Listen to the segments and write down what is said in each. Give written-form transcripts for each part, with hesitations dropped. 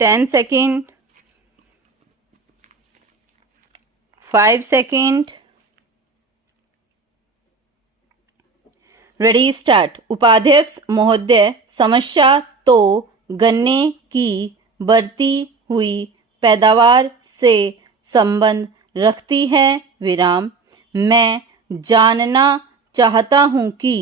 10 second, 5 second. Ready start. उपाध्यक्ष महोदय, समस्या तो गन्ने की बढ़ती हुई पैदावार से संबंध रखती है विराम। मैं जानना चाहता हूँ कि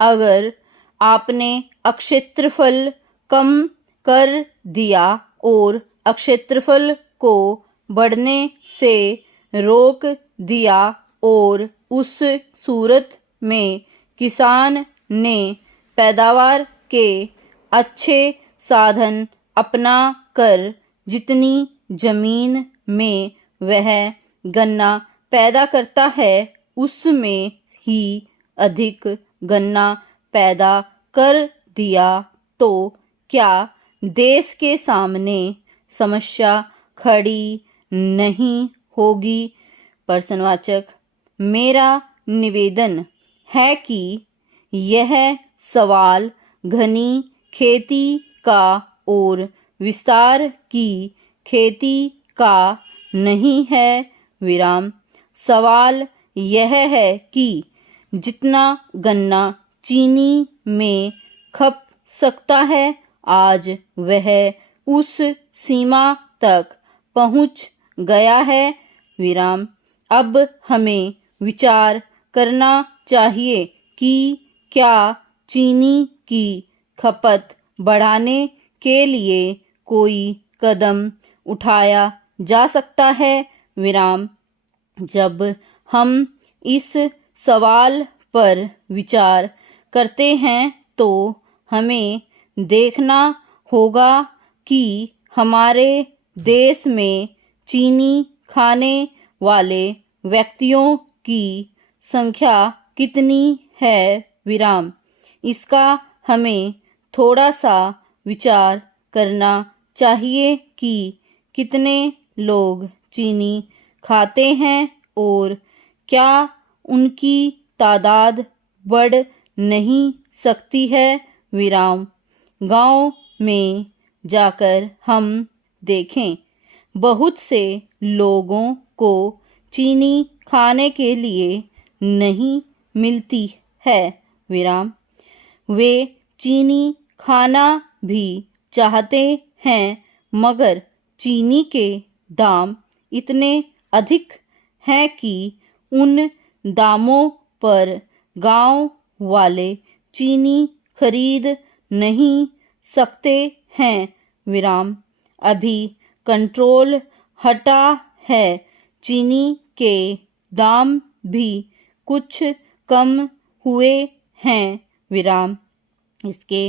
अगर आपने अक्षेत्रफल कम कर दिया और अक्षेत्रफल को बढ़ने से रोक दिया और उस सूरत में किसान ने पैदावार के अच्छे साधन अपना कर जितनी जमीन में वह गन्ना पैदा करता है उसमें ही अधिक गन्ना पैदा कर दिया तो क्या देश के सामने समस्या खड़ी नहीं होगी? प्रश्नवाचक। मेरा निवेदन है कि यह सवाल घनी खेती का और विस्तार की खेती का नहीं है विराम। सवाल यह है कि जितना गन्ना चीनी में खप सकता है आज वह उस सीमा तक पहुंच गया है विराम। अब हमें विचार करना चाहिए कि क्या चीनी की खपत बढ़ाने के लिए कोई कदम उठाया जा सकता है विराम। जब हम इस सवाल पर विचार करते हैं तो हमें देखना होगा कि हमारे देश में चीनी खाने वाले व्यक्तियों की संख्या कितनी है विराम। इसका हमें थोड़ा सा विचार करना चाहिए कि कितने लोग चीनी खाते हैं और क्या उनकी तादाद बढ़ नहीं सकती है विराम। गांव में जाकर हम देखें बहुत से लोगों को चीनी खाने के लिए नहीं मिलती है विराम। वे चीनी खाना भी चाहते हैं मगर चीनी के दाम इतने अधिक हैं कि उन दामों पर गांव वाले चीनी खरीद नहीं सकते हैं विराम। अभी कंट्रोल हटा है, चीनी के दाम भी कुछ कम हुए हैं विराम। इसके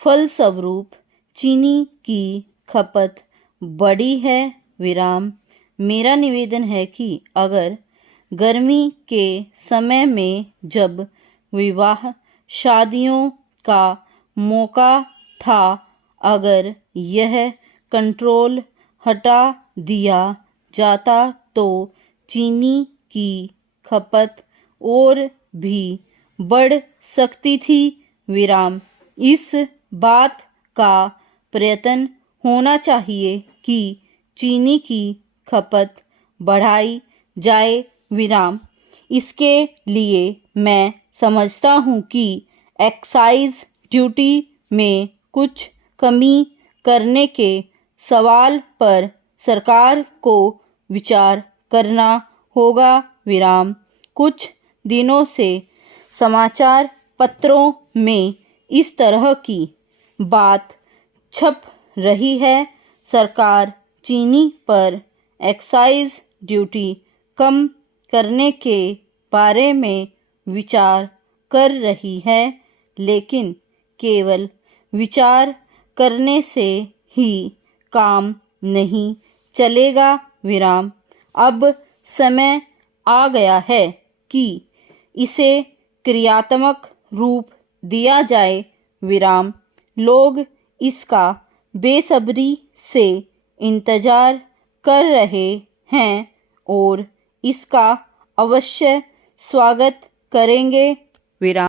फलस्वरूप चीनी की खपत बढ़ी है विराम। मेरा निवेदन है कि अगर गर्मी के समय में जब विवाह शादियों का मौका था अगर यह कंट्रोल हटा दिया जाता तो चीनी की खपत और भी बढ़ सकती थी विराम। इस बात का प्रयत्न होना चाहिए कि चीनी की खपत बढ़ाई जाए विराम। इसके लिए मैं समझता हूँ कि एक्साइज ड्यूटी में कुछ कमी करने के सवाल पर सरकार को विचार करना होगा विराम। कुछ दिनों से समाचार पत्रों में इस तरह की बात छप रही है। सरकार चीनी पर एक्साइज ड्यूटी कम करने के बारे में विचार कर रही है लेकिन केवल विचार करने से ही काम नहीं चलेगा विराम। अब समय आ गया है कि इसे क्रियात्मक रूप दिया जाए विराम। लोग इसका बेसब्री से इंतजार कर रहे हैं और इसका अवश्य स्वागत करेंगे विराम।